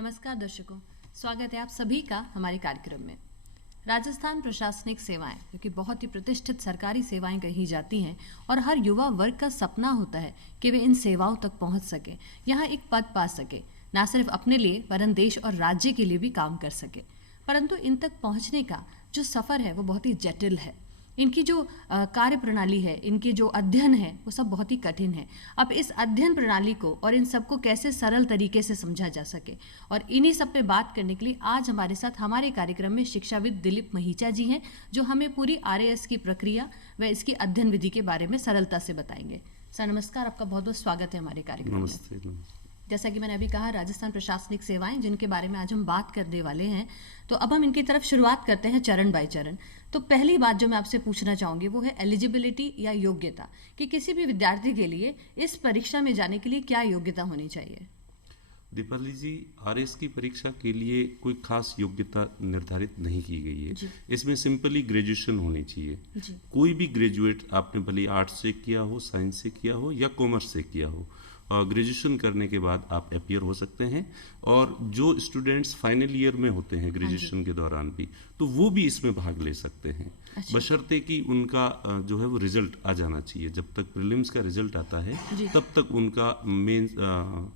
नमस्कार दर्शकों, स्वागत है आप सभी का हमारे कार्यक्रम में। राजस्थान प्रशासनिक सेवाएं, जो कि बहुत ही प्रतिष्ठित सरकारी सेवाएं कही जाती हैं और हर युवा वर्ग का सपना होता है कि वे इन सेवाओं तक पहुंच सके, यहाँ एक पद पा सके, ना सिर्फ अपने लिए वरन देश और राज्य के लिए भी काम कर सके। परंतु इन तक पहुंचने का जो सफ़र है वो बहुत ही जटिल है। इनकी जो कार्य प्रणाली है, इनकी जो अध्ययन है, वो सब बहुत ही कठिन है। अब इस अध्ययन प्रणाली को और इन सबको कैसे सरल तरीके से समझा जा सके, और इन्हीं सब पे बात करने के लिए आज हमारे साथ हमारे कार्यक्रम में शिक्षाविद दिलीप महीचा जी हैं, जो हमें पूरी RAS की प्रक्रिया व इसकी अध्ययन विधि के बारे में सरलता से बताएंगे। सर नमस्कार, आपका बहुत बहुत स्वागत है हमारे कार्यक्रम में। जैसा कि मैंने अभी कहा, राजस्थान प्रशासनिक सेवाएं, जिनके बारे में आज हम बात करने वाले हैं, तो अब हम इनकी तरफ शुरुआत करते हैं चरण बाय चरण। तो पहली बात जो मैं आपसे पूछना चाहूँगी वो है एलिजिबिलिटी या योग्यता, कि किसी भी विद्यार्थी के लिए इस परीक्षा में जाने के लिए क्या योग्यता होनी चाहिए। दीपाली जी, RAS की परीक्षा के लिए कोई खास योग्यता निर्धारित नहीं की गई है। इसमें सिंपली ग्रेजुएशन होनी चाहिए। कोई भी ग्रेजुएट, आपने भले आर्ट्स से किया हो, साइंस से किया हो या कॉमर्स से किया हो, ग्रेजुएशन करने के बाद आप अपीयर हो सकते हैं। और जो स्टूडेंट्स फाइनल ईयर में होते हैं ग्रेजुएशन के दौरान भी, तो वो भी इसमें भाग ले सकते हैं। बशर्ते कि उनका जो है वो रिजल्ट आ जाना चाहिए। जब तक प्रीलिम्स का रिजल्ट आता है तब तक उनका मेन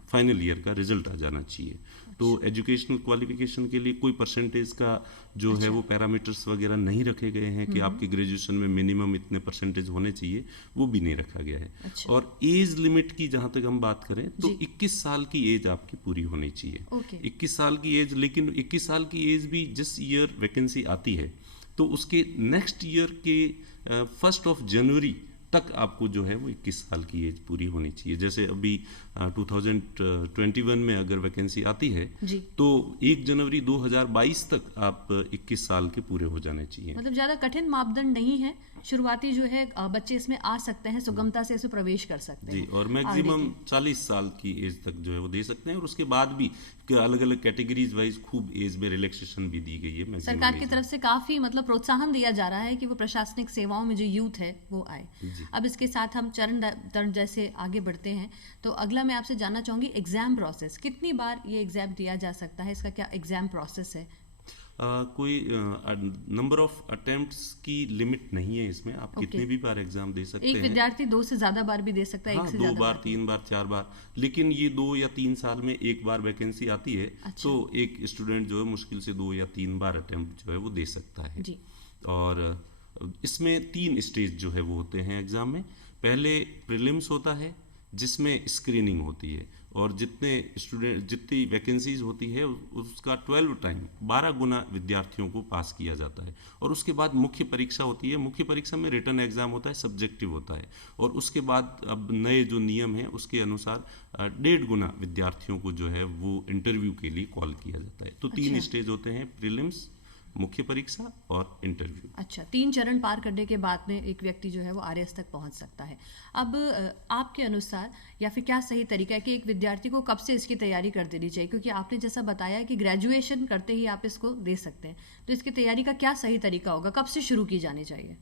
फाइनल ईयर का रिजल्ट आ जाना चाहिए। तो एजुकेशनल क्वालिफिकेशन के लिए कोई परसेंटेज का जो है वो पैरामीटर्स वगैरह नहीं रखे गए हैं कि आपकी ग्रेजुएशन में मिनिमम इतने परसेंटेज होने चाहिए, वो भी नहीं रखा गया है। और एज लिमिट की जहाँ तक हम बात करें तो 21 साल की एज आपकी पूरी होनी चाहिए। 21 साल की एज, लेकिन 21 साल की एज भी जिस ईयर वैकेंसी आती है तो उसके नेक्स्ट ईयर के 1 जनवरी तक आपको जो है वो 21 साल की एज पूरी होनी चाहिए। जैसे अभी 2021 में अगर वैकेंसी आती है तो 1 जनवरी 2022 तक आप 21 साल के पूरे हो जाने चाहिए। मतलब ज़्यादा कठिन मापदंड नहीं है, शुरुआती जो है बच्चे इसमें आ सकते हैं, सुगमता से इसमें प्रवेश कर सकते हैं। और मैक्सिमम 40 साल की एज तक जो है वो दे सकते हैं। और उसके बाद भी अलग अलग कैटेगरीज वाइज खूब एज में रिलैक्सेशन भी दी गई है। सरकार की तरफ से काफ़ी मतलब प्रोत्साहन दिया जा रहा है कि वो प्रशासनिक सेवाओं में जो यूथ है वो आए। अब इसके साथ हम चरण जैसे आगे बढ़ते हैं, तो अगला मैं आपसे जानना चाहूँगी एग्जाम प्रोसेस, कितनी बार ये एग्जाम दिया जा सकता है, इसका क्या एग्जाम प्रोसेस है। कोई नंबर ऑफ अटेम्प्ट्स की लिमिट नहीं है इसमें। आप कितने भी बार एग्जाम दे सकते हैं। एक विद्यार्थी 2 से ज़्यादा बार भी दे सकता है। हाँ, 2 बार, 3 बार, 4 बार, लेकिन ये 2 या 3 साल में एक बार वैकेंसी आती है। तो एक स्टूडेंट जो है मुश्किल से 2 या 3 बार अटेम्प्ट जो है वो दे सकता है। और इसमें 3 स्टेज जो है वो होते हैं एग्जाम में। पहले प्रीलिम्स होता है जिसमें स्क्रीनिंग होती है, और जितनी वैकेंसीज होती है उसका 12 टाइम 12 गुना विद्यार्थियों को पास किया जाता है। और उसके बाद मुख्य परीक्षा होती है। मुख्य परीक्षा में रिटन एग्जाम होता है, सब्जेक्टिव होता है। और उसके बाद अब नए जो नियम हैं उसके अनुसार 1.5 गुना विद्यार्थियों को जो है वो इंटरव्यू के लिए कॉल किया जाता है। तो 3 स्टेज होते हैं, प्रीलिम्स, मुख्य परीक्षा और इंटरव्यू। अच्छा, 3 चरण पार करने के बाद में एक व्यक्ति जो है वो RAS तक पहुंच सकता है। अब आपके अनुसार या फिर क्या सही तरीका है कि एक विद्यार्थी को कब से इसकी तैयारी कर देनी चाहिए, क्योंकि आपने जैसा बताया कि ग्रेजुएशन करते ही आप इसको दे सकते हैं, तो इसकी तैयारी का क्या सही तरीका होगा, कब से शुरू की जानी चाहिए।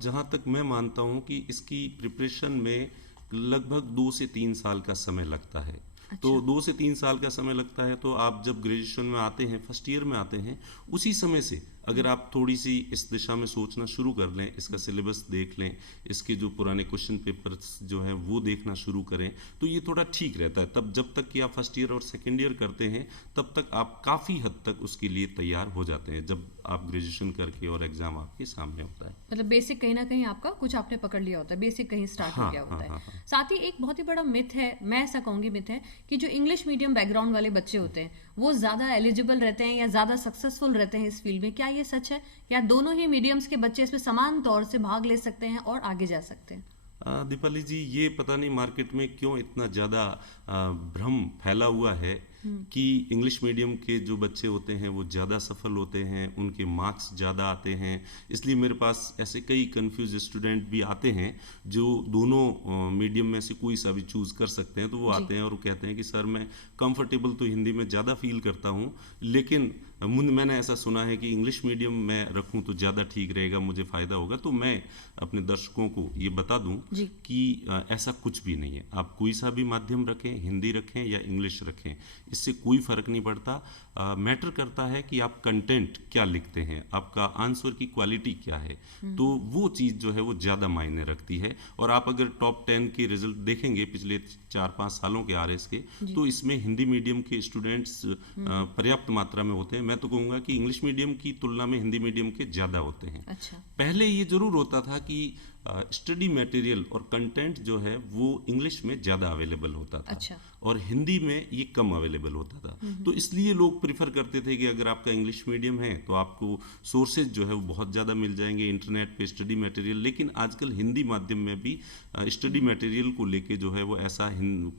जहाँ तक मैं मानता हूँ कि इसकी प्रिपरेशन में लगभग 2 से 3 साल का समय लगता है। तो 2 से 3 साल का समय लगता है। तो आप जब ग्रेजुएशन में आते हैं, फर्स्ट ईयर में आते हैं, उसी समय से अगर आप थोड़ी सी इस दिशा में सोचना शुरू कर लें, इसका सिलेबस देख लें, इसके जो पुराने क्वेश्चन पेपर्स जो हैं वो देखना शुरू करें, तो ये थोड़ा ठीक रहता है। तब जब तक कि आप फर्स्ट ईयर और सेकेंड ईयर करते हैं तब तक आप काफ़ी हद तक उसके लिए तैयार हो जाते हैं, जब आप ग्रेजुएशन करके और एग्जाम आपके सामने होता है। मतलब बेसिक कहीं ना कहीं आपका कुछ आपने पकड़ लिया होता है, बेसिक कहीं स्टार्ट हो गया होता है। साथ ही एक बहुत ही बड़ा मिथ है, मैं ऐसा कहूँगी मिथ है, कि जो इंग्लिश मीडियम बैकग्राउंड वाले बच्चे होते हैं वो ज़्यादा एलिजिबल रहते हैं या ज़्यादा सक्सेसफुल रहते हैं इस फील्ड में। क्या ये सच है, या दोनों ही मीडियम्स के बच्चे इसमें समान तौर से भाग ले सकते हैं और आगे जा सकते हैं। दीपाली जी, ये पता नहीं मार्केट में क्यों इतना ज़्यादा भ्रम फैला हुआ है कि इंग्लिश मीडियम के जो बच्चे होते हैं वो ज़्यादा सफल होते हैं, उनके मार्क्स ज़्यादा आते हैं। इसलिए मेरे पास ऐसे कई कंफ्यूज स्टूडेंट भी आते हैं जो दोनों मीडियम में से कोई सा भी चूज़ कर सकते हैं। तो वो आते हैं और वो कहते हैं कि सर मैं कंफर्टेबल तो हिंदी में ज़्यादा फील करता हूँ, लेकिन मैंने ऐसा सुना है कि इंग्लिश मीडियम में रखूँ तो ज़्यादा ठीक रहेगा, मुझे फ़ायदा होगा। तो मैं अपने दर्शकों को ये बता दूं कि ऐसा कुछ भी नहीं है। आप कोई सा भी माध्यम रखें, हिंदी रखें या इंग्लिश रखें, इससे कोई फर्क नहीं पड़ता। मैटर करता है कि आप कंटेंट क्या लिखते हैं, आपका आंसर की क्वालिटी क्या है, तो वो चीज़ जो है वो ज़्यादा मायने रखती है। और आप अगर टॉप 10 के रिजल्ट देखेंगे पिछले 4-5 सालों के आरएस के, तो इसमें हिंदी मीडियम के स्टूडेंट्स पर्याप्त मात्रा में होते हैं। मैं तो कहूँगा कि इंग्लिश मीडियम की तुलना में हिंदी मीडियम के ज़्यादा होते हैं। अच्छा। पहले ये जरूर होता था कि स्टडी मटेरियल और कंटेंट जो है वो इंग्लिश में ज़्यादा अवेलेबल होता था। अच्छा। और हिंदी में ये कम अवेलेबल होता था। तो इसलिए लोग प्रिफर करते थे कि अगर आपका इंग्लिश मीडियम है तो आपको सोर्सेज जो है वो बहुत ज़्यादा मिल जाएंगे इंटरनेट पे स्टडी मटेरियल। लेकिन आजकल हिंदी माध्यम में भी स्टडी मटेरियल को लेके जो है वो ऐसा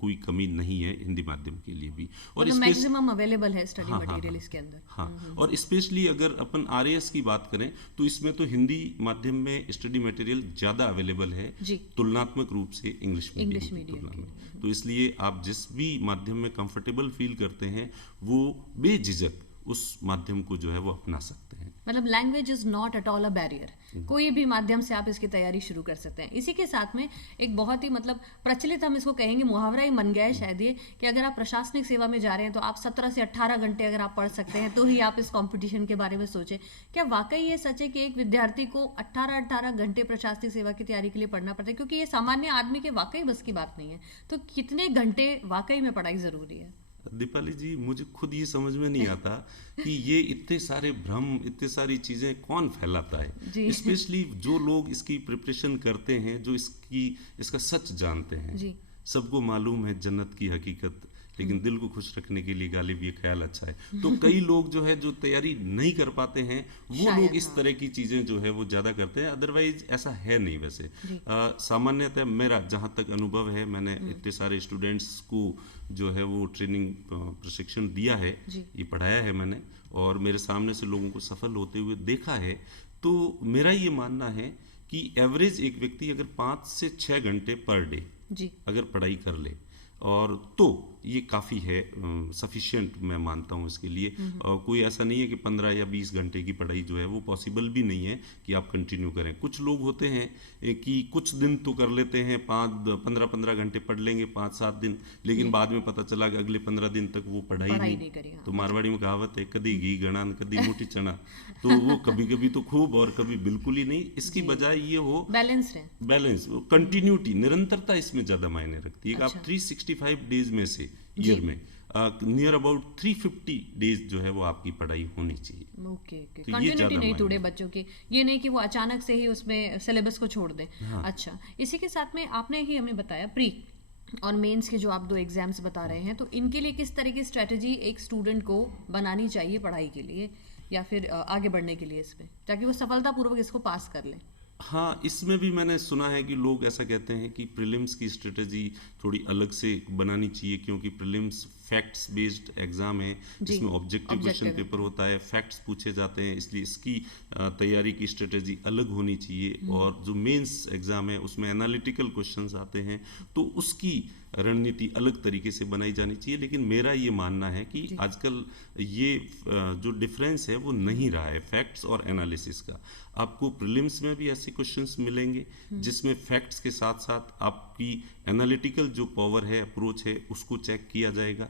कोई कमी नहीं है हिंदी माध्यम के लिए भी। और मैक्सिमम अवेलेबल है स्टडी मटेरियल इसके अंदर। हाँ, और स्पेशली अगर अपन आरएएस की बात करें तो इसमें तो हिंदी माध्यम में स्टडी मटेरियल ज़्यादा अवेलेबल है तुलनात्मक रूप से इंग्लिश मीडियम की तुलना में। तो इसलिए आप जिस भी माध्यम में कंफर्टेबल फील करते हैं वो बेझिझक उस माध्यम को जो है वो अपना सकते हैं। मतलब language is not at all a barrier, कोई भी माध्यम से आप इसकी तैयारी शुरू कर सकते हैं। इसी के साथ में एक बहुत ही मतलब प्रचलित हम इसको कहेंगे मुहावरा ही बन गया है शायद ये, कि अगर आप प्रशासनिक सेवा में जा रहे हैं तो आप 17 से 18 घंटे अगर आप पढ़ सकते हैं तो ही आप इस कंपटीशन के बारे में सोचें। क्या वाकई ये सच है कि एक विद्यार्थी को 18 घंटे प्रशासनिक सेवा की तैयारी के लिए पढ़ना पड़ता है? क्योंकि ये सामान्य आदमी के वाकई बस की बात नहीं है। तो कितने घंटे वाकई में पढ़ाई जरूरी है? दीपाली जी, मुझे खुद ये समझ में नहीं आता कि ये इतने सारे भ्रम, इतने सारी चीज़ें कौन फैलाता है। स्पेशली जो लोग इसकी प्रिपरेशन करते हैं, जो इसका सच जानते हैं। सबको मालूम है जन्नत की हकीकत, लेकिन दिल को खुश रखने के लिए गालिब ये ख्याल अच्छा है। तो कई लोग जो है जो तैयारी नहीं कर पाते हैं वो लोग इस तरह की चीज़ें जो है वो ज़्यादा करते हैं। अदरवाइज ऐसा है नहीं। वैसे सामान्यतः मेरा जहाँ तक अनुभव है, मैंने इतने सारे स्टूडेंट्स को जो है वो ट्रेनिंग प्रशिक्षण दिया है, ये पढ़ाया है मैंने, और मेरे सामने से लोगों को सफल होते हुए देखा है। तो मेरा ये मानना है कि एवरेज एक व्यक्ति अगर 5 से 6 घंटे पर डे अगर पढ़ाई कर ले और तो ये काफ़ी है, सफिशिएंट मैं मानता हूँ इसके लिए। कोई ऐसा नहीं है कि 15 या 20 घंटे की पढ़ाई जो है वो पॉसिबल भी नहीं है कि आप कंटिन्यू करें। कुछ लोग होते हैं कि कुछ दिन तो कर लेते हैं, 15 घंटे पढ़ लेंगे 5-7 दिन, लेकिन बाद में पता चला कि अगले 15 दिन तक वो पढ़ाई नहीं करी। तो मारवाड़ी में कहावत है, कदी घी गणा कदी मोटी चना। तो वो कभी कभी तो खूब और कभी बिल्कुल ही नहीं। इसकी बजाय ये हो बैलेंस, कंटिन्यूटी, निरंतरता इसमें ज़्यादा मायने रखती है। आप 365 डेज में से ईयर में नियर अबाउट 350 डेज जो है वो आपकी पढ़ाई होनी चाहिए। तो कंटिन्यूटी नहीं टूटे बच्चों की, ये नहीं कि वो अचानक से ही उसमें सिलेबस को छोड़ दें। अच्छा, इसी के साथ में आपने ही हमें बताया प्री और मेंस के जो आप 2 एग्जाम्स बता रहे हैं, तो इनके लिए किस तरह की स्ट्रेटजी एक स्टूडेंट को बनानी चाहिए पढ़ाई के लिए या फिर आगे बढ़ने के लिए इसमें, ताकि वो सफलतापूर्वक इसको पास कर ले? हाँ, इसमें भी मैंने सुना है कि लोग ऐसा कहते हैं कि प्रीलिम्स की स्ट्रेटजी थोड़ी अलग से बनानी चाहिए, क्योंकि प्रीलिम्स फैक्ट्स बेस्ड एग्जाम है जिसमें ऑब्जेक्टिव क्वेश्चन पेपर होता है, फैक्ट्स पूछे जाते हैं, इसलिए इसकी तैयारी की स्ट्रेटजी अलग होनी चाहिए। और जो मेंस एग्जाम है उसमें एनालिटिकल क्वेश्चंस आते हैं, तो उसकी रणनीति अलग तरीके से बनाई जानी चाहिए। लेकिन मेरा ये मानना है कि आजकल ये जो डिफरेंस है वो नहीं रहा है फैक्ट्स और एनालिसिस का। आपको प्रीलिम्स में भी ऐसे क्वेश्चंस मिलेंगे जिसमें फैक्ट्स के साथ साथ आपकी एनालिटिकल जो पावर है, अप्रोच है, उसको चेक किया जाएगा।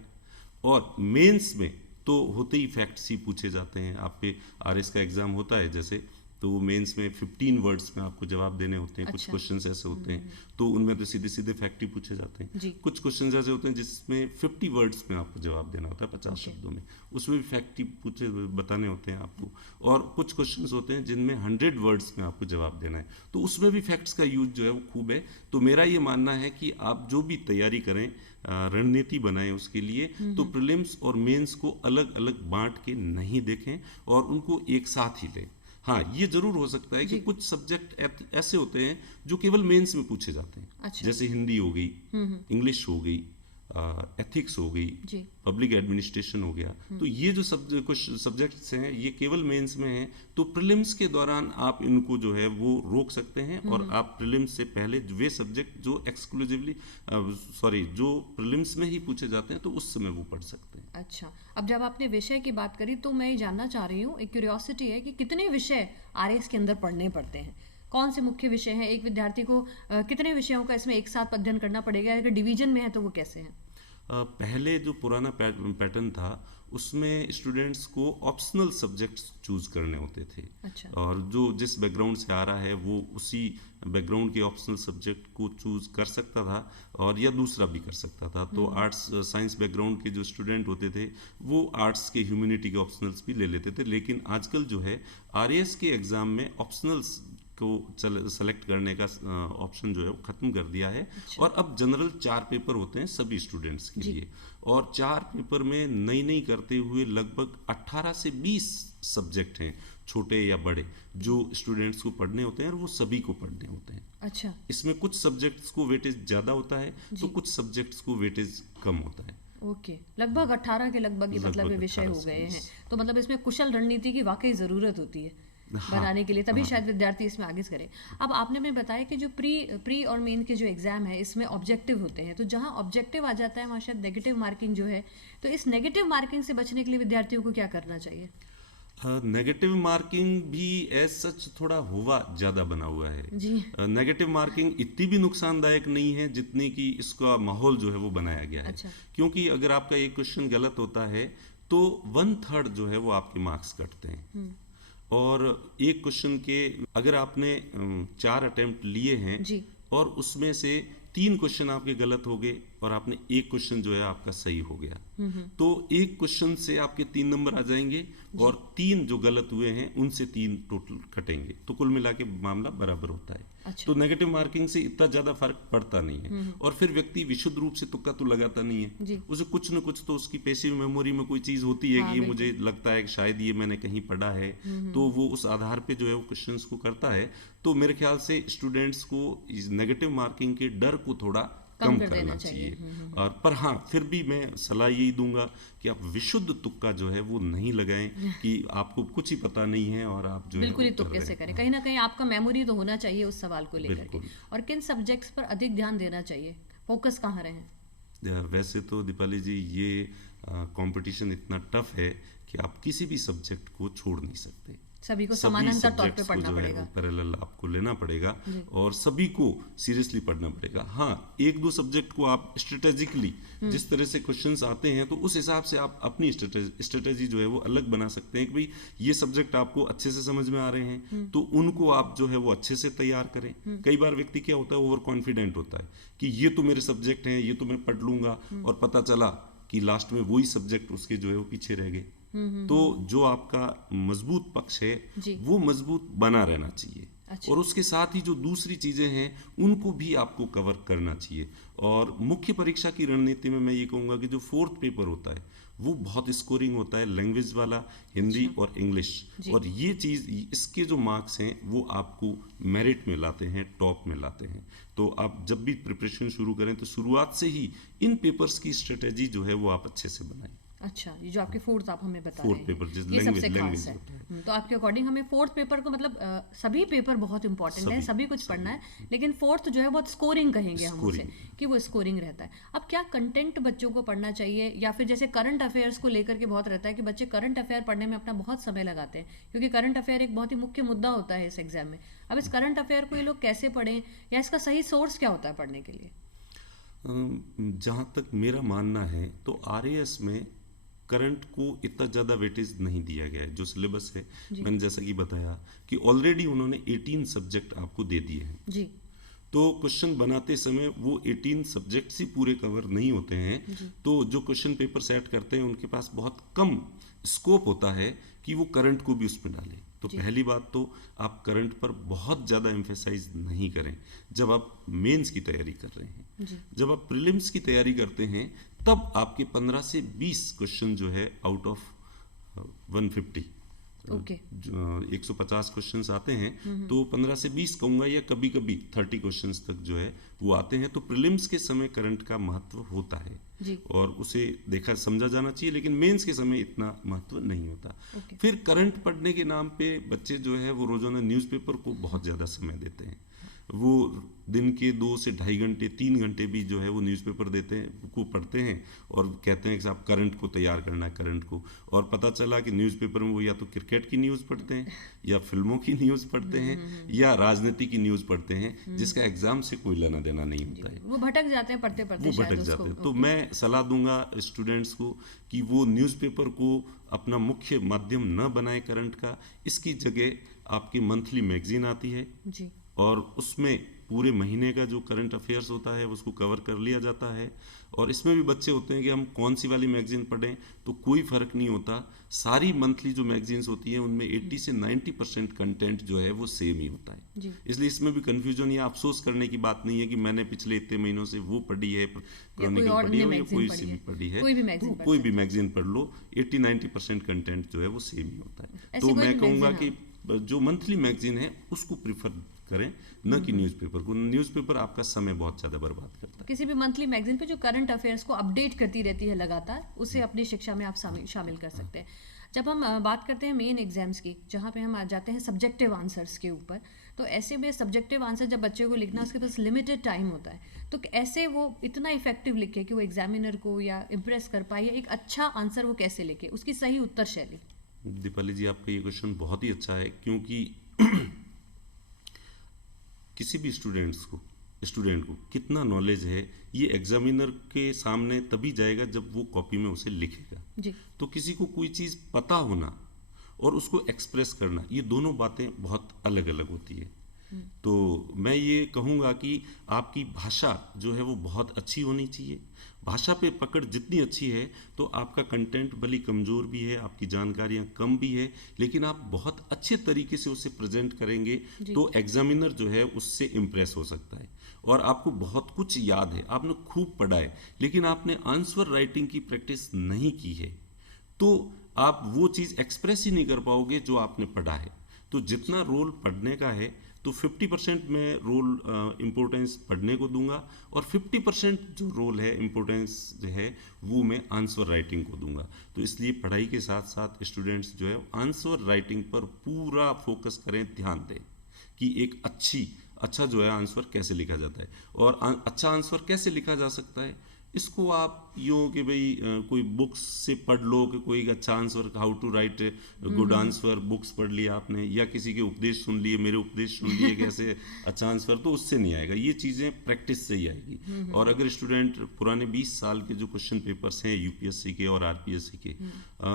और मेंस में तो होते ही फैक्ट्स ही पूछे जाते हैं। आप पे आरएस का एग्जाम होता है जैसे, तो मेंस में 15 वर्ड्स में आपको जवाब देने होते हैं। कुछ क्वेश्चंस ऐसे होते हैं तो उनमें तो सीधे सीधे फैक्ट ही पूछे जाते हैं। कुछ क्वेश्चंस ऐसे होते हैं जिसमें 50 वर्ड्स में आपको जवाब देना होता है, 50 शब्दों में, उसमें भी फैक्ट ही पूछे बताने होते हैं आपको। और कुछ क्वेश्चंस होते हैं जिनमें 100 वर्ड्स में आपको जवाब देना है, तो उसमें भी फैक्ट्स का यूज जो है वो खूब है। तो मेरा ये मानना है कि आप जो भी तैयारी करें, रणनीति बनाएं उसके लिए, तो प्रीलिम्स और मेंस को अलग अलग बांट के नहीं देखें और उनको एक साथ ही लें। हाँ, ये जरूर हो सकता है कि कुछ सब्जेक्ट ऐसे होते हैं जो केवल मेंस में पूछे जाते हैं। जैसे हिंदी हो गई, इंग्लिश हो गई, एथिक्स हो गई, पब्लिक एडमिनिस्ट्रेशन हो गया। तो ये जो सब्जेक्ट्स हैं ये केवल मेंस में हैं, तो प्रीलिम्स के दौरान आप इनको जो है वो रोक सकते हैं और आप प्रीलिम्स से पहले वे सब्जेक्ट जो जो प्रीलिम्स में ही पूछे जाते हैं तो उस समय वो पढ़ सकते हैं। अच्छा, अब जब आपने विषय की बात करी तो मैं ये जानना चाह रही हूँ, एक क्यूरियोसिटी है कि कितने विषय आरएस के अंदर पढ़ने पड़ते हैं? कौन से मुख्य विषय हैं? एक विद्यार्थी को कितने विषयों का इसमें एक साथ अध्ययन करना पड़ेगा? अगर डिवीजन में है तो वो कैसे है? पहले जो पुराना पैटर्न था उसमें स्टूडेंट्स को ऑप्शनल सब्जेक्ट्स चूज करने होते थे। अच्छा। और जो जिस बैकग्राउंड से आ रहा है वो उसी बैकग्राउंड के ऑप्शनल सब्जेक्ट को चूज कर सकता था और या दूसरा भी कर सकता था। तो आर्ट्स साइंस बैकग्राउंड के जो स्टूडेंट होते थे वो आर्ट्स के ह्यूमैनिटी के ऑप्शनल्स भी ले लेते थे। लेकिन आजकल जो है आरएएस के एग्जाम में ऑप्शनल्स को सेलेक्ट करने का ऑप्शन जो है वो खत्म कर दिया है। अच्छा। और अब जनरल 4 पेपर होते हैं सभी स्टूडेंट्स के लिए, और 4 पेपर में नई करते हुए लगभग 18 से 20 सब्जेक्ट हैं, छोटे या बड़े, जो स्टूडेंट्स को पढ़ने होते हैं और वो सभी को पढ़ने होते हैं। अच्छा। इसमें कुछ सब्जेक्ट्स को वेटेज ज़्यादा होता है तो कुछ सब्जेक्ट्स को वेटेज कम होता है। ओके, लगभग 18 के लगभग ये मतलब ये विषय हो गए हैं। तो मतलब इसमें कुशल रणनीति की वाकई ज़रूरत होती है बनाने के लिए, तभी शायद विद्यार्थी इसमें आगे करें। अब आपने हमें बताया कि जो प्री और मेन के जो एग्जाम है इसमें ऑब्जेक्टिव होते हैं, तो जहां ऑब्जेक्टिव आ जाता है वहां शायद नेगेटिव मार्किंग जो है, तो इस नेगेटिव मार्किंग से बचने के लिए विद्यार्थियों को क्या करना चाहिए? नेगेटिव मार्किंग भी एज सच थोड़ा हुआ ज़्यादा बना हुआ है जी। नेगेटिव मार्किंग इतनी भी नुकसानदायक नहीं है जितनी कि इसका माहौल जो है वो बनाया गया है। अच्छा। क्योंकि अगर आपका एक क्वेश्चन गलत होता है तो 1/3 जो है वो आपके मार्क्स कटते हैं। और एक क्वेश्चन के अगर आपने 4 अटेम्प्ट लिए हैं जी। और उसमें से 3 क्वेश्चन आपके गलत हो गए और आपने एक क्वेश्चन जो है आपका सही हो गया, तो एक क्वेश्चन से आपके 3 नंबर आ जाएंगे और 3 जो गलत हुए हैं उनसे 3 टोटल कटेंगे, तो कुल मिला के मामला बराबर होता है। अच्छा। तो नेगेटिव मार्किंग से इतना ज्यादा फर्क पड़ता नहीं है। और फिर व्यक्ति विशुद्ध रूप से तुक्का तो लगाता नहीं है, उसे कुछ न कुछ तो उसकी पैसिव मेमोरी में कोई चीज होती है कि ये मुझे लगता है कि शायद ये मैंने कहीं पढ़ा है, तो वो उस आधार पे जो है वो क्वेश्चंस को करता है। तो मेरे ख्याल से स्टूडेंट्स को इस नेगेटिव मार्किंग के डर को थोड़ा कम करना चाहिए। और पर हाँ, फिर भी मैं सलाह यही दूंगा कि आप विशुद्ध तुक्का जो है वो नहीं लगाएं कि आपको कुछ ही पता नहीं है और आप जो बिल्कुल ही तुक्के से करें। कहीं ना कहीं आपका मेमोरी तो होना चाहिए उस सवाल को लेकर के। और किन सब्जेक्ट्स पर अधिक ध्यान देना चाहिए, फोकस कहाँ रहे? वैसे तो दीपाली जी ये कंपटीशन इतना टफ है कि आप किसी भी सब्जेक्ट को छोड़ नहीं सकते। सभी को समानांतर तौर पे पढ़ना पड़ेगा, पैरेलल आपको लेना पड़ेगा और सभी को सीरियसली पढ़ना पड़ेगा। हाँ, 1-2 सब्जेक्ट को आप स्ट्रेटेजिकली जिस तरह से क्वेश्चंस आते हैं तो उस हिसाब से आप अपनी स्ट्रेटेजी जो है वो अलग बना सकते हैं कि भाई ये सब्जेक्ट आपको अच्छे से समझ में आ रहे हैं तो उनको आप जो है वो अच्छे से तैयार करें। कई बार व्यक्ति क्या होता है, ओवर कॉन्फिडेंट होता है कि ये तो मेरे सब्जेक्ट हैं, ये तो मैं पढ़ लूंगा, और पता चला कि लास्ट में वही सब्जेक्ट उसके जो है वो पीछे रह गए। तो जो आपका मजबूत पक्ष है वो मजबूत बना रहना चाहिए। अच्छा। और उसके साथ ही जो दूसरी चीजें हैं उनको भी आपको कवर करना चाहिए। और मुख्य परीक्षा की रणनीति में मैं ये कहूँगा कि जो 4th पेपर होता है वो बहुत स्कोरिंग होता है, लैंग्वेज वाला, हिंदी और इंग्लिश। और ये चीज़, इसके जो मार्क्स हैं वो आपको मेरिट में लाते हैं, टॉप में लाते हैं। तो आप जब भी प्रिपरेशन शुरू करें तो शुरुआत से ही इन पेपर्स की स्ट्रेटेजी जो है वो आप अच्छे से बनाएं। अच्छा, ये जो आपके 4th आप हमें बता रहे हैं, पेपर ये सबसे खास है। तो आपके अकॉर्डिंग हमें 4th पेपर को मतलब सभी पेपर बहुत इंपॉर्टेंट है, सभी कुछ पढ़ना है, लेकिन 4th जो है बहुत स्कोरिंग कहेंगे हम उसे, कि वो स्कोरिंग रहता है। अब क्या कंटेंट बच्चों को पढ़ना चाहिए, या फिर जैसे करंट अफेयर्स को लेकर के बहुत रहता है कि बच्चे करंट अफेयर पढ़ने में अपना बहुत समय लगाते हैं, क्योंकि करंट अफेयर एक बहुत ही मुख्य मुद्दा होता है इस एग्जाम में। अब इस करंट अफेयर को ये लोग कैसे पढ़ें, या इसका सही सोर्स क्या होता है पढ़ने के लिए? जहाँ तक मेरा मानना है तो आरएएस में करंट को इतना ज़्यादा वेटेज नहीं दिया गया है। जो सिलेबस है मैंने जैसा कि बताया कि ऑलरेडी उन्होंने 18 सब्जेक्ट आपको दे दिए हैं जी। तो क्वेश्चन बनाते समय वो 18 सब्जेक्ट्स ही पूरे कवर नहीं होते हैं। तो जो क्वेश्चन पेपर सेट करते हैं उनके पास बहुत कम स्कोप होता है कि वो करंट को भी उसमें डालें। तो पहली बात तो आप करंट पर बहुत ज़्यादा एम्फेसाइज नहीं करें जब आप मेंस की तैयारी कर रहे हैं। जब आप प्रीलिम्स की तैयारी करते हैं तब आपके 15 से 20 क्वेश्चन जो है आउट ऑफ 150 150 क्वेश्चंस आते हैं तो 15 से 20 कहूँगा, या कभी कभी 30 क्वेश्चंस तक जो है वो आते हैं। तो प्रीलिम्स के समय करंट का महत्व होता है और उसे देखा समझा जाना चाहिए, लेकिन मेंस के समय इतना महत्व नहीं होता। फिर करंट पढ़ने के नाम पे बच्चे जो है वो रोजाना न्यूज़पेपर को बहुत ज़्यादा समय देते हैं। वो दिन के 2 से ढाई घंटे 3 घंटे भी जो है वो न्यूज़पेपर को पढ़ते हैं और कहते हैं कि साहब करंट को तैयार करना है, करंट को। और पता चला कि न्यूज़पेपर में वो या तो क्रिकेट की न्यूज़ पढ़ते हैं या फिल्मों की न्यूज़ पढ़ते हैं या राजनीति की न्यूज़ पढ़ते हैं, जिसका एग्जाम से कोई लेना देना नहीं होता है। वो भटक जाते हैं पढ़ते पढ़ते, वो भटक जाते हैं। तो मैं सलाह दूंगा स्टूडेंट्स को कि वो न्यूज़पेपर को अपना मुख्य माध्यम न बनाए करंट का। इसकी जगह आपकी मंथली मैगजीन आती है जी, और उसमें पूरे महीने का जो करंट अफेयर्स होता है उसको कवर कर लिया जाता है। और इसमें भी बच्चे होते हैं कि हम कौन सी वाली मैगजीन पढ़ें, तो कोई फ़र्क नहीं होता। सारी मंथली जो मैगजीन्स होती हैं उनमें 80 से 90% कंटेंट जो है वो सेम ही होता है। इसलिए इसमें भी कन्फ्यूजन या अफसोस करने की बात नहीं है कि मैंने पिछले इतने महीनों से वो पढ़ी है, क्रॉनिकल पढ़ी है या कोई सी भी पढ़ी है, तो कोई भी मैगजीन पढ़ लो, 80-90% कंटेंट जो है वो सेम ही होता है। तो मैं कहूँगा कि जो मंथली मैगजीन है उसको प्रिफर करें, न कि न्यूज़पेपर को। न्यूज़पेपर आपका समय बहुत ज़्यादा बर्बाद करता है। किसी भी मंथली मैगजीन पे जो करंट अफेयर्स को अपडेट करती रहती है लगातार, उसे अपनी शिक्षा में आप शामिल कर सकते हैं। जब हम बात करते हैं मेन एग्जाम्स की, जहाँ पे हम आ जाते हैं सब्जेक्टिव आंसर्स के ऊपर, तो ऐसे में सब्जेक्टिव आंसर जब बच्चे को लिखना, उसके पास लिमिटेड टाइम होता है, तो ऐसे वो इतना इफेक्टिव लिखे कि वो एग्जामिनर को या इम्प्रेस कर पाए, या एक अच्छा आंसर वो कैसे लिखे, उसकी सही उत्तर शैली। दीपाली जी, आपका ये क्वेश्चन बहुत ही अच्छा है, क्योंकि किसी भी स्टूडेंट को कितना नॉलेज है ये एग्जामिनर के सामने तभी जाएगा जब वो कॉपी में उसे लिखेगा जी। तो किसी को कोई चीज़ पता होना और उसको एक्सप्रेस करना, ये दोनों बातें बहुत अलग अलग होती है। तो मैं ये कहूँगा कि आपकी भाषा जो है वो बहुत अच्छी होनी चाहिए। भाषा पे पकड़ जितनी अच्छी है तो आपका कंटेंट भले कमज़ोर भी है, आपकी जानकारियाँ कम भी है, लेकिन आप बहुत अच्छे तरीके से उसे प्रेजेंट करेंगे तो एग्जामिनर जो है उससे इम्प्रेस हो सकता है। और आपको बहुत कुछ याद है, आपने खूब पढ़ा है, लेकिन आपने आंसर राइटिंग की प्रैक्टिस नहीं की है, तो आप वो चीज़ एक्सप्रेस ही नहीं कर पाओगे जो आपने पढ़ा है। तो जितना रोल पढ़ने का है तो 50% मैं रोल इम्पोर्टेंस पढ़ने को दूंगा और 50% जो रोल है इम्पोर्टेंस जो है वो मैं आंसर राइटिंग को दूंगा। तो इसलिए पढ़ाई के साथ साथ स्टूडेंट्स जो है आंसर राइटिंग पर पूरा फोकस करें, ध्यान दें कि एक अच्छा जो है आंसर कैसे लिखा जाता है। और अच्छा आंसर कैसे लिखा जा सकता है, इसको आप यूँ कि भाई कोई बुक्स से पढ़ लो कि कोई अच्छा answer, how to write good answer, books पढ़ लिया आपने या किसी के उपदेश सुन लिए, मेरे उपदेश सुन लिए कैसे अच्छा आंसर, तो उससे नहीं आएगा। ये चीज़ें प्रैक्टिस से ही आएगी। और अगर स्टूडेंट पुराने 20 साल के जो क्वेश्चन पेपर्स हैं यूपीएससी के और आरपीएससी के,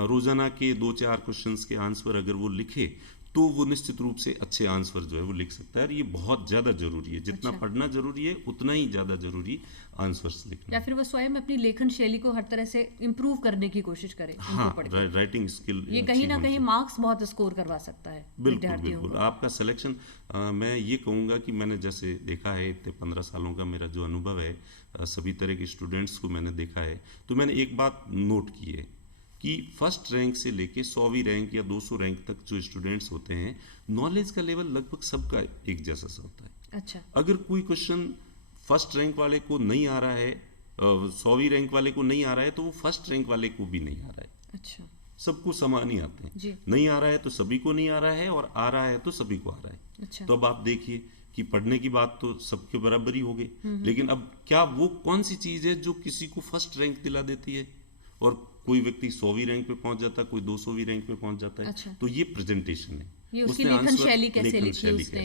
रोज़ाना के 2-4 क्वेश्चंस के आंसर अगर वो लिखे तो वो निश्चित रूप से अच्छे आंसर जो है वो लिख सकता है। और ये बहुत ज़्यादा जरूरी है, जितना पढ़ना जरूरी है उतना ही ज़्यादा जरूरी आंसर्स लिखना। या फिर वो स्वयं अपनी लेखन शैली को हर तरह से इम्प्रूव करने की कोशिश करे। हाँ, राइटिंग स्किल ये कहीं ना कहीं मार्क्स बहुत स्कोर करवा सकता है विद्यार्थियों को। आपका सिलेक्शन, मैं ये कहूँगा कि मैंने जैसे देखा है, इतने 15 सालों का मेरा जो अनुभव है, सभी तरह के स्टूडेंट्स को मैंने देखा है, तो मैंने एक बात नोट की है कि फर्स्ट रैंक से लेके 100वीं रैंक या 200 रैंक तक जो स्टूडेंट्स होते हैं, नॉलेज का लेवल लगभग सबका एक जैसा सा होता है। अच्छा। अगर कोई क्वेश्चन फर्स्ट रैंक वाले को नहीं आ रहा है, 100वीं रैंक वाले को नहीं आ रहा है, तो वो फर्स्ट रैंक वाले को भी नहीं आ रहा है। अच्छा। सबको समान ही आते हैं। नहीं आ रहा है तो सभी को नहीं आ रहा है, और आ रहा है तो सभी को आ रहा है। अच्छा। तो अब आप देखिए कि पढ़ने की बात तो सबके बराबर ही हो गई, लेकिन अब क्या वो कौन सी चीज़ है जो किसी को फर्स्ट रैंक दिला देती है और कोई व्यक्ति 100वीं रैंक पे पहुंच जाता है, कोई 200वीं रैंक पे पहुंच जाता है। अच्छा। तो ये प्रेजेंटेशन है, ये उसकी लेखन शैली कैसे लिखी उसने,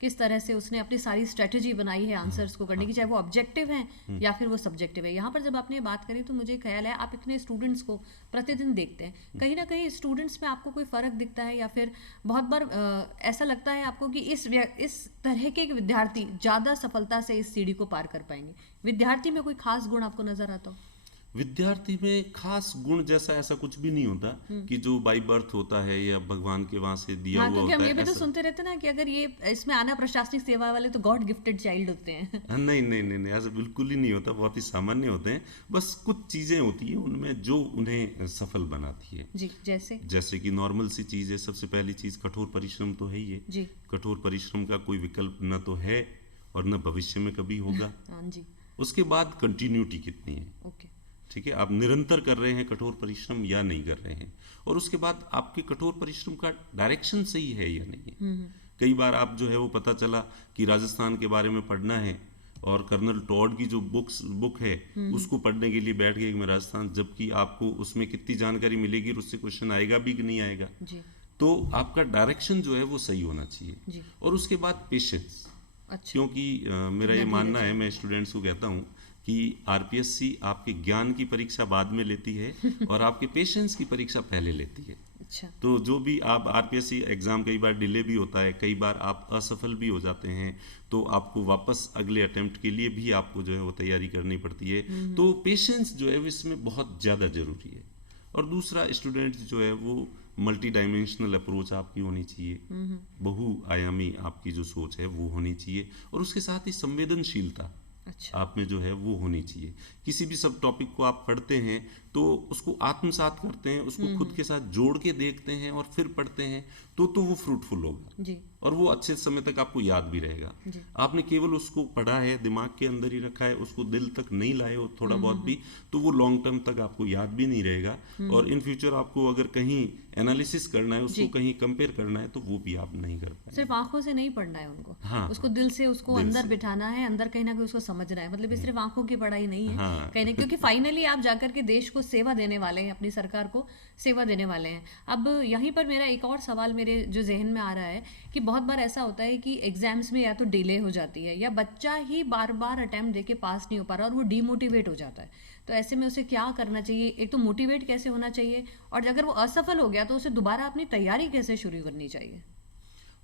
किस तरह से उसने अपनी सारी स्ट्रेटेजी बनाई है आंसर्स को करने की, चाहे वो ऑब्जेक्टिव हैं या फिर वो सब्जेक्टिव है। यहाँ पर जब आपने बात करी तो मुझे ख्याल है आप इतने स्टूडेंट्स को प्रतिदिन देखते हैं, कहीं ना कहीं स्टूडेंट्स में आपको कोई फ़र्क दिखता है, या फिर बहुत बार ऐसा लगता है आपको कि इस तरह के विद्यार्थी ज़्यादा सफलता से इस सीढ़ी को पार कर पाएंगे? विद्यार्थी में कोई खास गुण आपको नजर आता हो? विद्यार्थी में खास गुण जैसा ऐसा कुछ भी नहीं होता कि जो बाई बर्थ होता है या भगवान के वहां से दिया हुआ होता है। हम ये भी तो सुनते रहते ना कि अगर ये इसमें आना प्रशासनिक सेवा वाले तो गॉड गिफ्टेड चाइल्ड होते हैं। नहीं नहीं नहीं नहीं, ऐसा बिल्कुल ही नहीं होता, बहुत ही सामान्य होते हैं। बस कुछ चीजें होती है उनमें जो उन्हें सफल बनाती है। जी, जैसे कि नॉर्मल सी चीज है, सबसे पहली चीज कठोर परिश्रम तो है ही है जी। कठोर परिश्रम का कोई विकल्प न तो है और न भविष्य में कभी होगा। जी। उसके बाद कंटिन्यूटी कितनी है, ओके, ठीक है, आप निरंतर कर रहे हैं कठोर परिश्रम या नहीं कर रहे हैं, और उसके बाद आपके कठोर परिश्रम का डायरेक्शन सही है या नहीं है। कई बार आप जो है वो पता चला कि राजस्थान के बारे में पढ़ना है और कर्नल टॉड की जो बुक है उसको पढ़ने के लिए बैठ गए मैं राजस्थान, जबकि आपको उसमें कितनी जानकारी मिलेगी और उससे क्वेश्चन आएगा भी कि नहीं आएगा जी। तो आपका डायरेक्शन जो है वो सही होना चाहिए जी। और उसके बाद पेशेंस। अच्छा। क्योंकि मेरा ये मानना है, मैं स्टूडेंट्स को कहता हूँ कि आरपीएससी आपके ज्ञान की परीक्षा बाद में लेती है और आपके पेशेंस की परीक्षा पहले लेती है। अच्छा। तो जो भी आप आरपीएससी एग्जाम कई बार डिले भी होता है, कई बार आप असफल भी हो जाते हैं, तो आपको वापस अगले अटेम्प्ट के लिए भी आपको जो है वो तैयारी करनी पड़ती है। तो पेशेंस जो है वो इसमें बहुत ज़्यादा जरूरी है। और दूसरा, स्टूडेंट जो है वो मल्टी डायमेंशनल अप्रोच आपकी होनी चाहिए, बहुआयामी आपकी जो सोच है वो होनी चाहिए और उसके साथ ही संवेदनशीलता अच्छा। आप में जो है वो होनी चाहिए। किसी भी सब टॉपिक को आप पढ़ते हैं तो उसको आत्मसात करते हैं, उसको खुद के साथ जोड़ के देखते हैं और फिर पढ़ते हैं तो वो फ्रूटफुल होगा जी। और वो अच्छे समय तक आपको याद भी रहेगा। आपने केवल उसको पढ़ा है, दिमाग के अंदर ही रखा है, उसको दिल तक नहीं लाए हो थोड़ा बहुत भी, तो वो लॉन्ग टर्म तक आपको याद भी नहीं रहेगा और इन फ्यूचर आपको अगर कहीं एनालिसिस करना है, उसको कहीं कंपेयर करना है, तो वो भी आप नहीं कर पाएंगे। सिर्फ आंखों से नहीं पढ़ना है उनको, हाँ, उसको दिल से उसको अंदर बिठाना है, अंदर कहीं ना कहीं उसको समझना है। मतलब ये सिर्फ आंखों की पढ़ाई नहीं है, हाँ। कहीं ना, क्योंकि फाइनली आप जाकर के देश को सेवा देने वाले हैं, अपनी सरकार को सेवा देने वाले हैं। अब यहीं पर मेरा एक और सवाल मेरे जो जहन में आ रहा है कि बहुत बार ऐसा होता है कि एग्जाम्स में या तो डिले हो जाती है या बच्चा ही बार बार अटेम्प्ट देके पास नहीं हो पा रहा और वो डीमोटिवेट हो जाता है। तो ऐसे में उसे क्या करना चाहिए? एक तो मोटिवेट कैसे होना चाहिए और अगर वो असफल हो गया तो उसे दोबारा अपनी तैयारी कैसे शुरू करनी चाहिए?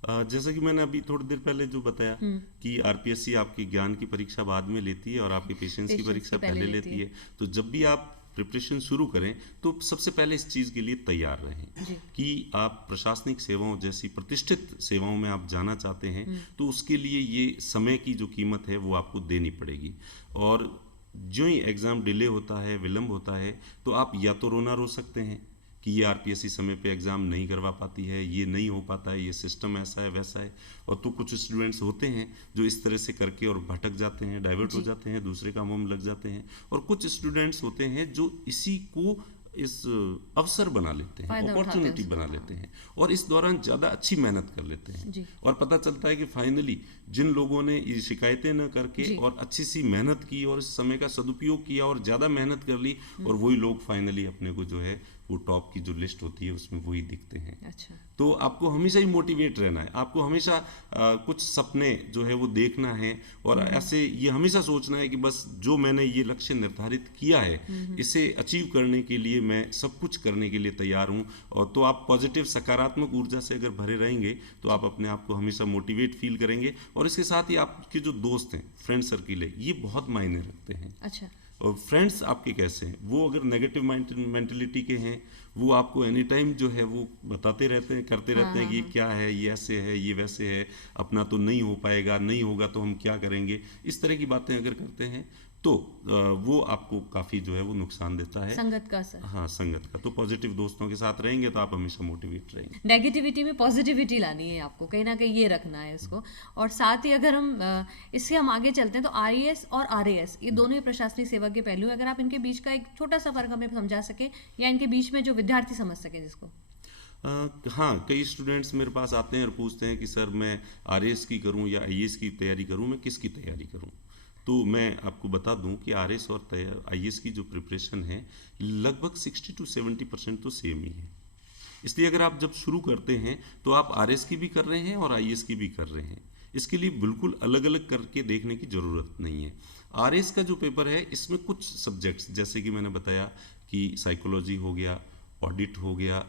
जैसा कि मैंने अभी थोड़ी देर पहले जो बताया कि आरपीएससी आपकी ज्ञान की परीक्षा बाद में लेती है और आपकी पेशेंस की परीक्षा पहले लेती है। तो जब भी आप प्रिपरेशन शुरू करें तो सबसे पहले इस चीज़ के लिए तैयार रहें कि आप प्रशासनिक सेवाओं जैसी प्रतिष्ठित सेवाओं में आप जाना चाहते हैं तो उसके लिए ये समय की जो कीमत है वो आपको देनी पड़ेगी। और जो ही एग्ज़ाम डिले होता है, विलम्ब होता है, तो आप या तो रोना रो सकते हैं कि ये आरपीएससी समय पे एग्ज़ाम नहीं करवा पाती है, ये नहीं हो पाता है, ये सिस्टम ऐसा है वैसा है। और तो कुछ स्टूडेंट्स होते हैं जो इस तरह से करके और भटक जाते हैं, डाइवर्ट हो जाते हैं, दूसरे कामों में लग जाते हैं। और कुछ स्टूडेंट्स होते हैं जो इसी को इस अवसर बना लेते हैं, अपॉर्चुनिटी बना लेते हैं और इस दौरान ज़्यादा अच्छी मेहनत कर लेते हैं। और पता चलता है कि फाइनली जिन लोगों ने ये शिकायतें न करके और अच्छी सी मेहनत की और इस समय का सदुपयोग किया और ज़्यादा मेहनत कर ली, और वही लोग फाइनली अपने को जो है वो टॉप की जो लिस्ट होती है उसमें वही दिखते हैं। अच्छा। तो आपको हमेशा ही मोटिवेट रहना है, आपको हमेशा कुछ सपने जो है वो देखना है और ऐसे ये हमेशा सोचना है कि बस जो मैंने ये लक्ष्य निर्धारित किया है इसे अचीव करने के लिए मैं सब कुछ करने के लिए तैयार हूँ। और तो आप पॉजिटिव सकारात्मक ऊर्जा से अगर भरे रहेंगे तो आप अपने आप को हमेशा मोटिवेट फील करेंगे। और इसके साथ ही आपके जो दोस्त हैं, फ्रेंड सर्किल है, ये बहुत मायने रखते हैं। अच्छा। और फ्रेंड्स आपके कैसे हैं, वो अगर नेगेटिव मेंटलिटी के हैं वो आपको एनी टाइम जो है वो बताते रहते हैं, करते रहते हैं कि ये क्या है, ये ऐसे है, ये वैसे है, अपना तो नहीं हो पाएगा, नहीं होगा तो हम क्या करेंगे, इस तरह की बातें अगर करते हैं तो वो आपको काफ़ी जो है वो नुकसान देता है। संगत का असर। हाँ, संगत का। तो पॉजिटिव दोस्तों के साथ रहेंगे तो आप हमेशा मोटिवेट रहेंगे। नेगेटिविटी में पॉजिटिविटी लानी है आपको, कहीं ना कहीं ये रखना है इसको। और साथ ही अगर हम इससे हम आगे चलते हैं तो आईएएस और आरएएस ये दोनों ही प्रशासनिक सेवा के पहलू, अगर आप इनके बीच का एक छोटा सा फर्क हमें समझा सके या इनके बीच में जो विद्यार्थी समझ सके जिसको। हाँ, कई स्टूडेंट्स मेरे पास आते हैं और पूछते हैं कि सर मैं आरएएस की करूं या आईएएस की तैयारी करूं, मैं किसकी तैयारी करूं? तो मैं आपको बता दूं कि आरएएस और आईएएस की जो प्रिपरेशन है लगभग 60 to 70% तो सेम ही है। इसलिए अगर आप जब शुरू करते हैं तो आप आरएएस की भी कर रहे हैं और आईएएस की भी कर रहे हैं, इसके लिए बिल्कुल अलग अलग करके देखने की ज़रूरत नहीं है। आरएएस का जो पेपर है इसमें कुछ सब्जेक्ट्स जैसे कि मैंने बताया कि साइकोलॉजी हो गया, ऑडिट हो गया,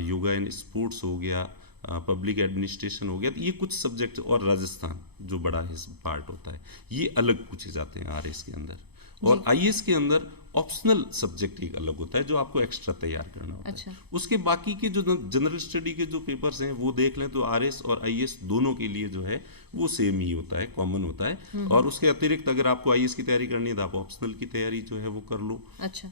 योगा एंड स्पोर्ट्स हो गया, पब्लिक एडमिनिस्ट्रेशन हो गया, तो ये कुछ सब्जेक्ट, और राजस्थान जो बड़ा पार्ट होता है, ये अलग पूछे जाते हैं आरएएस के अंदर। और आईएएस के अंदर ऑप्शनल सब्जेक्ट एक अलग होता है जो आपको एक्स्ट्रा तैयार करना होता अच्छा। है। उसके बाकी के जो जनरल स्टडी के जो पेपर्स हैं वो देख लें तो आरएएस और आईएएस दोनों के लिए जो है वो सेम ही होता है, कॉमन होता है। और उसके अतिरिक्त अगर आपको आईएएस की तैयारी करनी है तो आप ऑप्शनल की तैयारी जो है वो कर लो। अच्छा।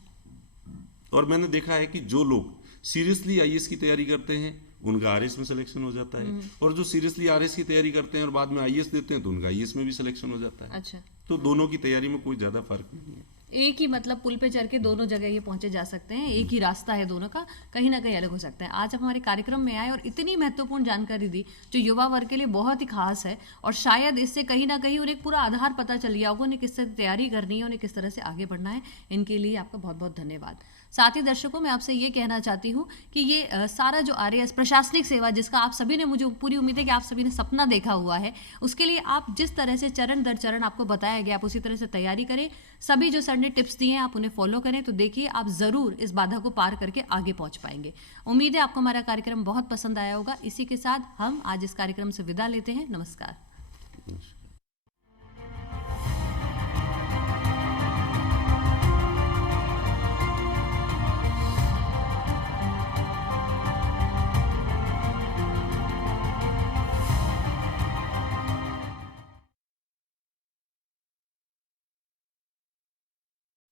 और मैंने देखा है कि जो लोग सीरियसली आईएएस की तैयारी करते हैं उनका आरएएस में सिलेक्शन हो जाता है, और जो सीरियसली आरएएस की तैयारी करते हैं और बाद में आईएएस देते हैं तो उनका आईएएस में भी सिलेक्शन हो जाता है। अच्छा। तो दोनों की तैयारी में कोई ज़्यादा फर्क नहीं है। एक ही मतलब पुल पे चढ़ के दोनों जगह ये पहुंचे जा सकते हैं, एक ही रास्ता है दोनों का, कहीं ना कहीं अलग हो सकते हैं। आज आप हमारे कार्यक्रम में आए और इतनी महत्वपूर्ण जानकारी दी जो युवा वर्ग के लिए बहुत ही खास है, और शायद इससे कहीं ना कहीं उन्हें पूरा आधार पता चल गया होगा उन्हें किस तरह तैयारी करनी है, उन्हें किस तरह से आगे बढ़ना है। इनके लिए आपका बहुत बहुत धन्यवाद। साथ ही दर्शकों, मैं आपसे ये कहना चाहती हूँ कि ये सारा जो RAS प्रशासनिक सेवा जिसका आप सभी ने, मुझे पूरी उम्मीद है कि आप सभी ने सपना देखा हुआ है, उसके लिए आप जिस तरह से चरण दर चरण आपको बताया गया आप उसी तरह से तैयारी करें। सभी जो सर ने टिप्स दिए हैं आप उन्हें फॉलो करें, तो देखिए आप ज़रूर इस बाधा को पार करके आगे पहुंच पाएंगे। उम्मीद है आपको हमारा कार्यक्रम बहुत पसंद आया होगा। इसी के साथ हम आज इस कार्यक्रम से विदा लेते हैं। नमस्कार।